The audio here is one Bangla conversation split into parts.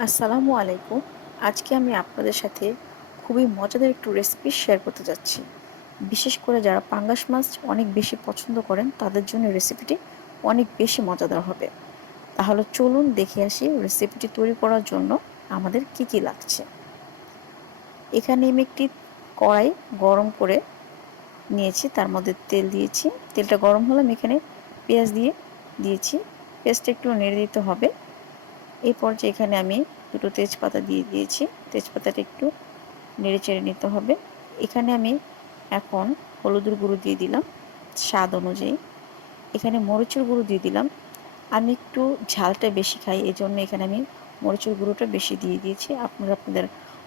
আসসালামু আলাইকুম। আজকে আমি আপনাদের সাথে খুবই মজাদার একটু রেসিপি শেয়ার করতে যাচ্ছি। বিশেষ করে যারা পাঙ্গাস মাছ অনেক বেশি পছন্দ করেন তাদের জন্য রেসিপিটি অনেক বেশি মজাদার হবে। তাহলে চলুন দেখে আসি রেসিপিটি তৈরি করার জন্য আমাদের কি লাগছে। এখানে আমি একটি কড়াই গরম করে নিয়েছি, তার মধ্যে তেল দিয়েছি। তেলটা গরম হলে আমি এখানে পেঁয়াজ দিয়েছি। পেঁয়াজটা একটু নেড়ে দিতে হবে। এই পর্যায়ে এখানে আমি দুটো তেজপাতা দিয়ে দিয়েছি। তেজপাতাটা একটু নেড়ে চেড়ে নিতে হবে। এখানে আমি এখন হলুদের গুঁড়ো দিয়ে দিলাম স্বাদ অনুযায়ী। এখানে মরিচের গুঁড়ো দিয়ে দিলাম। আমি একটু ঝালটা বেশি খাই, এজন্য এখানে আমি মরিচের গুঁড়োটা বেশি দিয়ে দিয়েছি। আপনারা আপনাদের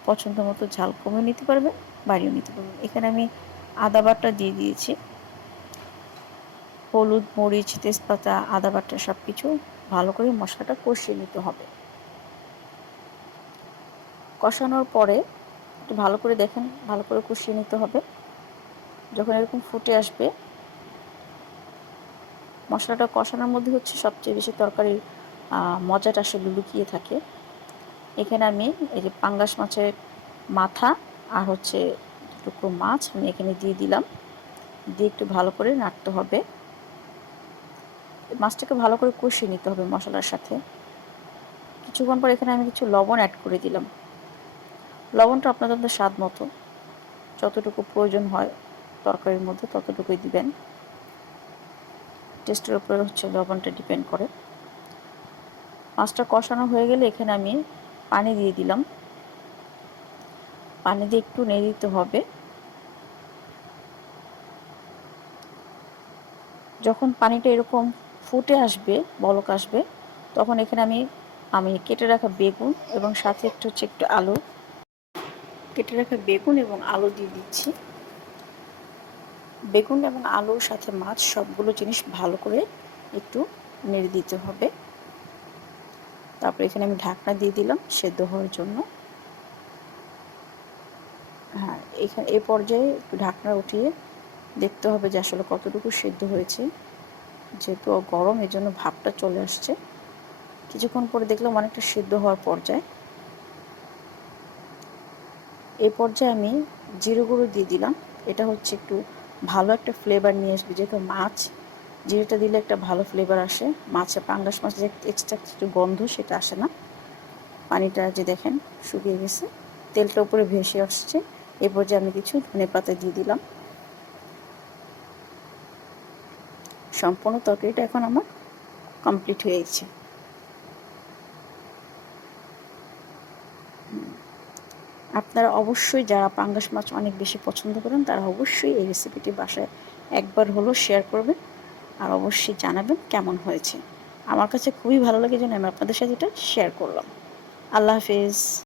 পছন্দ মতো ঝাল কমিয়ে নিতে পারবেন, বাড়িয়েও নিতে পারবেন। এখানে আমি আদা বাটা দিয়ে দিয়েছি। হলুদ, মরিচ, তেজপাতা, আদা বাটা সব কিছু ভালো করে মশলাটা কষিয়ে নিতে হবে। কষানোর পরে একটু ভালো করে দেখেন, ভালো করে কষিয়ে নিতে হবে। যখন এরকম ফুটে আসবে, মশলাটা কষানোর মধ্যে হচ্ছে সবচেয়ে বেশি তরকারির মজাটা আসলে লুকিয়ে থাকে। এখানে আমি এই যে পাঙ্গাস মাছের মাথা আর হচ্ছে টুকরো মাছ আমি এখানে দিয়ে দিলাম। দিয়ে একটু ভালো করে নাড়তে হবে। মাছটাকে ভালো করে কষিয়ে নিতে হবে মশলার সাথে। কিছুক্ষণ পর এখানে আমি কিছু লবণ অ্যাড করে দিলাম। লবণটা আপনাদের স্বাদ মতো, যতটুকু প্রয়োজন হয় তরকারির মধ্যে ততটুকুই দিবেন। টেস্টের উপরে হচ্ছে লবণটা ডিপেন্ড করে। মাছটা কষানো হয়ে গেলে এখানে আমি পানি দিয়ে দিলাম। পানি দিয়ে একটু নেড়ে দিতে হবে। যখন পানিটা এরকম ফুটে আসবে, বলক আসবে, তখন এখানে আমি কেটে রাখা বেগুন এবং সাথে একটু আলু, কেটে রাখা বেগুন এবং আলু দিয়ে দিচ্ছি। বেগুন এবং আলুর সাথে মাছ সবগুলো জিনিস ভালো করে একটু নেড়ে দিতে হবে। তারপর এখানে আমি ঢাকনা দিয়ে দিলাম সেদ্ধ হওয়ার জন্য। হ্যাঁ, এখানে এই পর্যায়ে একটু ঢাকনা উঠিয়ে দেখতে হবে যে আসলে কতটুকু সেদ্ধ হয়েছে। যেহেতু গরম, এই জন্য ভাপটা চলে আসছে। কিছুক্ষণ পরে দেখলাম অনেকটা সেদ্ধ হওয়ার পর্যায়ে। এই পর্যায়ে আমি জিরে গুঁড়ো দিয়ে দিলাম। এটা হচ্ছে একটু ভালো একটা ফ্লেভার নিয়ে আসবে, যেহেতু মাছ, জিরেটা দিলে একটা ভালো ফ্লেভার আসে। মাছে পাঙ্গাস মাছের যে এক্সট্রা কিছু গন্ধ সেটা আসে না। পানিটা যে দেখেন শুকিয়ে গেছে, তেলটা উপরে ভেসে আসছে। এই পর্যায়ে আমি কিছু ধনেপাতা দিয়ে দিলাম। সম্পূর্ণ তরকারিটা এখন আমার কমপ্লিট হয়ে গেছে। আপনারা অবশ্যই যারা পাঙ্গাস মাছ অনেক বেশি পছন্দ করেন তারা অবশ্যই এই রেসিপিটি বাসায় একবার হলো শেয়ার করবেন, আর অবশ্যই জানাবেন কেমন হয়েছে। আমার কাছে খুবই ভালো লাগে, জন্য আমি আপনাদের সাথে এটা শেয়ার করলাম। আল্লাহ হাফেজ।